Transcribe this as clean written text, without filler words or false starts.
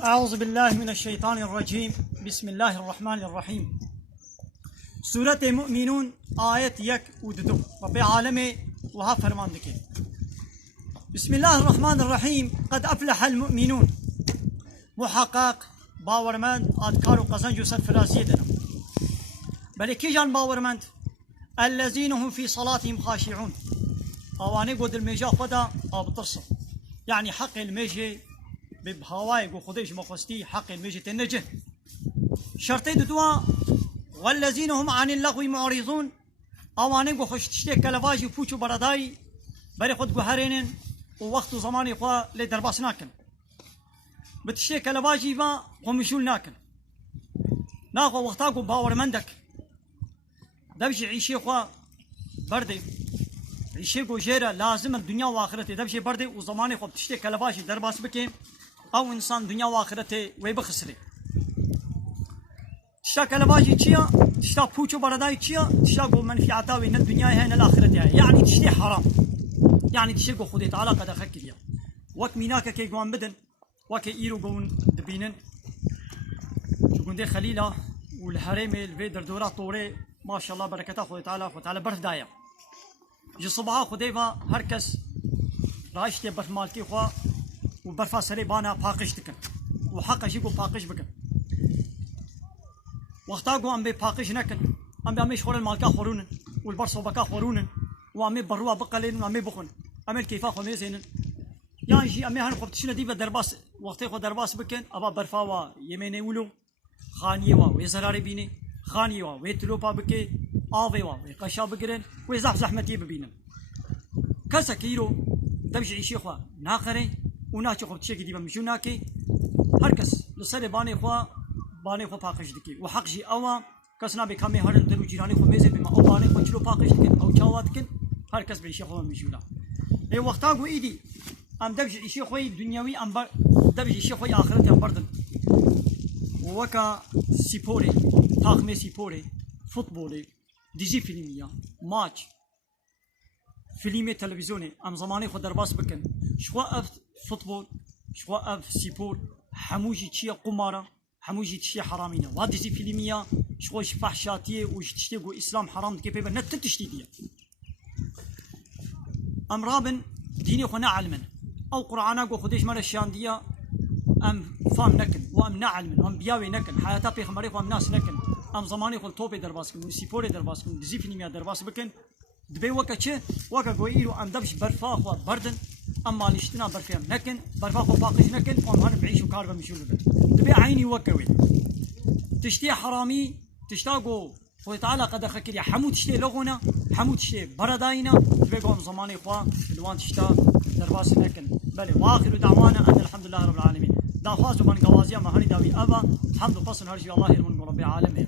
أعوذ بالله من الشيطان الرجيم. بسم الله الرحمن الرحيم. سورة مؤمنون آية يك وددو رب عالمي وها فرمان دكي. بسم الله الرحمن الرحيم. قد أفلح المؤمنون. محقق باورمند أذكار قزنجو سفرازي دنا. بل كي جان باورمند الذين هم في صلاتهم خاشعون. أواني قد الميجا خدا أبطرص يعني حق الميجي بهواي قو خديش مخستي حق الميجي تنجه شرطي دوا والذين هم عن اللغو معرضون أواني قو خشتشتي كلفاجي فوشو برداي بري خد قو هرينن ووقت زماني خوا لدرباس ناكن بتشتي كلفاجي ما قمشول ناكن ناخو وقتا قو باور مندك دبجي عيشي خوا بردي عيشي قو جيرا لازم الدنيا واخرتي دبجي بردي وزماني خوا بتشتي كلفاجي درباس بكين او انسان دنیا و آخرته وی بخسره تشتا كلباجي تشيا تشتا بوچو برداي تشيا تشتا قو منفعتا وين الدنيا هنا الاخرته يعني تشتي حرام يعني تشي قو خدي تعالى قد اخك ليا وك ميناك كي قوان بدن وك ايرو قون دبينن شكون دي خليله والحريم الفيدر دورا طوري ما شاء الله بركته خدي تعالى برف دايا جي صباح خدي با هركس رايشتي برف مالكي خوا وبرفا سري بانا باقش دكن وحقا شيكو باقش بكن وقتاقو ام بي باقش نكن ام بي امي شخور المالكا خورونن والبرصو بكا خورونن وامي بروا بقلين وامي بخون امي الكيفا خو ميزينن يعني جي امي هن خبتشنا ديبا درباس وقتي خو درباس بكن ابا برفاوا يميني ولو خانيوا ويزراري بيني خانيوا ويتلوبا بكي آويوا ويقشا بقرن ويزح زحمتي ببينن كسا كيرو دبجي شيخوا ناخري وناچ خو تشي ديبا مشوناكي هركس لسر باني خو باقش دكي وحق جي اوا كسنا بكامي هرن درو جيراني خو ميزه بما او باني خو چلو باقش دكن او چاوات كن هركس بيشي خو مشونا اي وقتا قو ايدي ام دبج شي خوي دنيوي ام دبج شي خوي اخرتي ام بردن وكا سيبوري تاخمي سيبوري فوتبولي ديزي فيلميا ماتش فيلمي تلفزيوني ام زماني خو درباس بكن شخوا اف فوتبول شخوا اف سيبول حموجي تشي قمارة حموجي تشي حرامينا وادزي فيلمية شخوا فحشاتية وشتشتيقو اسلام حرام كيف يبقى نتتشتي دي ام رابن ديني خونا علمن او قرآنا قو خديش مرة الشاندية ام فام نكن وام نعلمن وام بياوي نكن حياتا بيخمريخ وام ناس نكن ام زماني خو توبي درباس بكن سيبولي درباس بكن دزي فيلمية درباس بكن دبي وكا تشي وكا قويلو ام دبش برفا خوا بردن اما ليشتنا برفيم نكن برفا خو باقش نكن وام هن بعيشو كاربا مشول دبي عيني وكوي تشتي حرامي تشتاقو خو تعالى قد خكر يا حمود تشتي لغونا حمود تشتي برداينا دبي قوم زماني خوا الوان تشتا درباس نكن بلي واخر دعوانا ان الحمد لله رب العالمين دا خواز من قوازيا ما هني داوي ابا الحمد قصن هرجي الله يرمن رب العالمين.